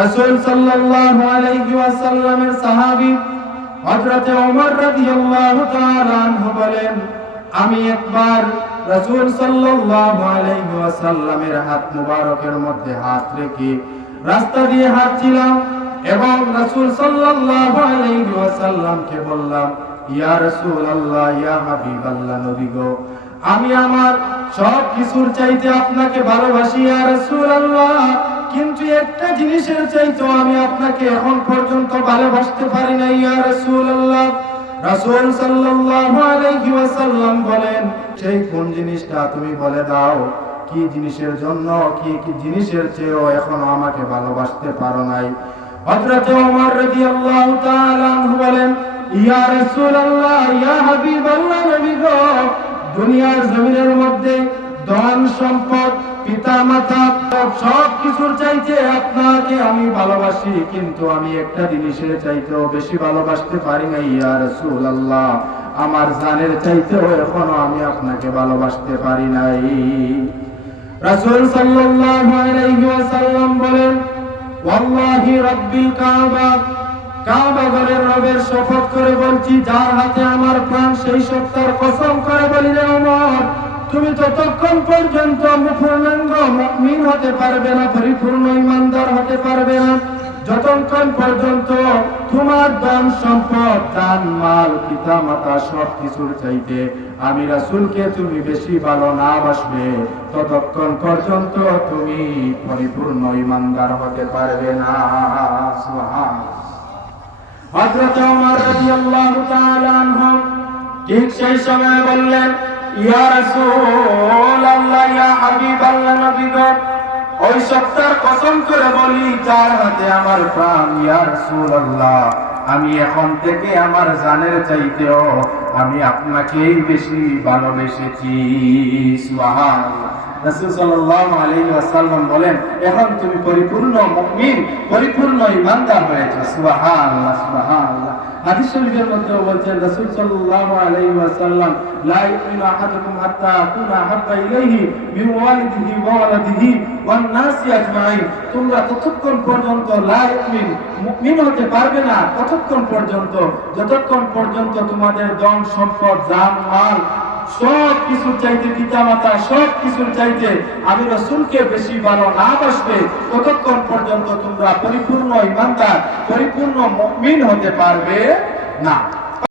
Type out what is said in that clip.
রাসূল সাল্লাল্লাহু আলাইহি ওয়াসাল্লামের সাহাবী হযরত ওমর রাদিয়াল্লাহু তাআলা আনহু বলেন, আমি একবার রাসূল সাল্লাল্লাহু আলাইহি ওয়াসাল্লামের হাত মুবারকের মধ্যে হাত রেখে রাস্তা দিয়ে হাঁটছিলাম এবং রাসূল সাল্লাল্লাহু আলাইহি ওয়াসাল্লামকে বললাম, ইয়া রাসূলুল্লাহ, ইয়া হাবিবাল্লাহ, নবী গো, আমি আমার সব কিছুর চাইতে আপনাকে ভালোবাসি ইয়া রাসূলুল্লাহ, কিন্তু একটা জিনিসের চাইতে আমি আপনাকে এখন পর্যন্ত ভালোবাসতে পারি না ইয়া রাসূলুল্লাহ। রাসূল সাল্লাল্লাহু আলাইহি ওয়াসাল্লাম বলেন, সেই কোন জিনিসটা তুমি বলে দাও, কি জিনিসের জন্য, কি জিনিসের চেয়েও এখনো আমাকে ভালোবাসতে পারো নাই? হযরত ওমর রাদিয়াল্লাহু তাআলা আনহু বলেন, ইয়া রাসূলুল্লাহ, ইয়া হাবিবাল্লাহ, নবী গো, দুনিয়ার জমিনের মধ্যে ধন সম্পদ পিতা মাতা সব কিছুর চাইতে আপনাকে আমি ভালোবাসি, কিন্তু আমি একটা জিনিসের চাইতেও বেশি ভালোবাসতে পারি না ইয়া রাসূলুল্লাহ, আমার জানের চাইতেও এখনো আমি আপনাকে ভালোবাসতে পারি নাই। রাসূল সাল্লাল্লাহু আলাইহি ওয়াসাল্লাম বলেন, ওয়াল্লাহি রাব্বিল কাবা, কাবা ঘরের রবের শপথ করে বলছি, যার হাতে আমার প্রাণ, সেই সত্তার কসম করে বলি রে ওমর, তুমি ততক্ষণ পর্যন্ত পূর্ণাঙ্গ মুমিন হতে পারবে না, পরিপূর্ণ ঈমানদার হতে পারবে না, যতক্ষণ পর্যন্ত তোমার ধন সম্পদ, দান মাল, পিতা মাতা সব কিছুর চাইতে আমি রাসূলকে তুমি বেশি ভালো না বাসবে, ততক্ষণ পর্যন্ত তুমি পরিপূর্ণ ঈমানদার হতে পারবে না। সুবহানাল্লাহ। হযরত ওমর রাদিয়াল্লাহু তাআলা আনহু ঠিক সেই সময় বললেন, ইয়া রাসূলুল্লাহ, ইয়া হাবিবাল্লাহ, নবী গো, ওই সত্তার কসম করে বলি যার হাতে আমার প্রাণ, ইয়া রাসূলুল্লাহ, আমি এখন থেকে আমার জানের চাইতেও আমি আপনাকেই বেশি ভালোবেসেছি। সুবহানাল্লাহ। রাসূল সাল্লাল্লাহু আলাইহি ওয়াসাল্লাম বলেন, এখন তুমি পরিপূর্ণ মুমিন, পরিপূর্ণ ঈমানদার হয়েছো। সুবহানাল্লাহ, সুবহানাল্লাহ। হাদিস শরীফের মধ্যে বলছেন রাসূল সাল্লাল্লাহু আলাইহি ওয়াসাল্লাম, লা ইউমিনু আহাদুকুম হাত্তা আকুনা আহাব্বা ইলাইহি মিন ওয়ালিদিহি ওয়া ওয়ালাদিহি ওয়ান নাসি আজমাইন, তোমরা ততক্ষণ পর্যন্ত লা ইউমিন, মুমিন হতে পারবে না ততক্ষণ পর্যন্ত যতক্ষণ পর্যন্ত তোমাদের ধন সম্পদ, জান মাল সব কিছুর চাইতে, পিতা মাতা সব কিছুর চাইতে আমি রাসূলকে বেশি ভালো না বাসবে, ততক্ষণ পর্যন্ত তোমরা পরিপূর্ণ ঈমানদার, পরিপূর্ণ মুমিন হতে পারবে না।